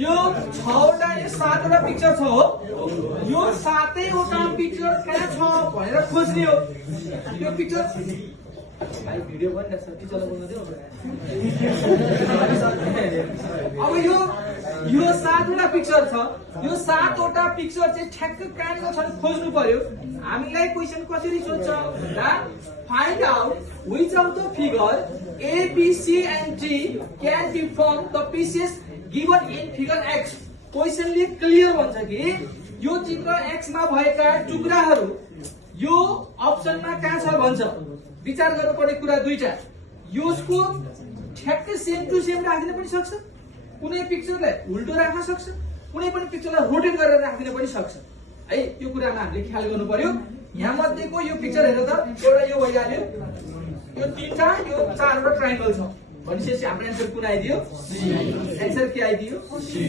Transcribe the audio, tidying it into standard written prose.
यो 6वटा यो 7वटा पिक्चर छ हो यो 7वटा पिक्चर कहाँ छ भनेर खोज्ने हो यो पिक्चर भाइ भिडियो बनिरहेछ टिचरले बोल्नु दियो अब यो 7वटा पिक्चर छ यो 7वटा पिक्चर चाहिँ ठ्याक्क कहाँनिर छ खोज्नु पर्यो हामीलाई क्वेशन कसरी सोध्छ भन्दा find out which of the figure A, B, C and D can be from the pieces given in figure X क्वेशनले क्लियर भन्छ कि यो चित्र X मा भएका टुक्राहरू यो अप्सनमा कहाँ छ भन्छ विचार गर्नुपर्ने कुरा दुईटा यसको ठ्याक्कै सेम टु सेम राख्दिन पनि सक्छ कुनै पिक्चरलाई उल्टो राख्न सक्छ कुनै पनि पिक्चरलाई रोटेट गरेर राख्दिन पनि सक्छ है यो कुरामा हामीले ख्याल गर्नु पर्यो यहाँ मध्येको यो पिक्चर हेर त एउटा यो भइहाल्यो यो तीनटा यो 4वटा ट्रायंगल छ भनेपछि हाम्रो आन्सर कुन आइदियो आन्सर के आइदियो सी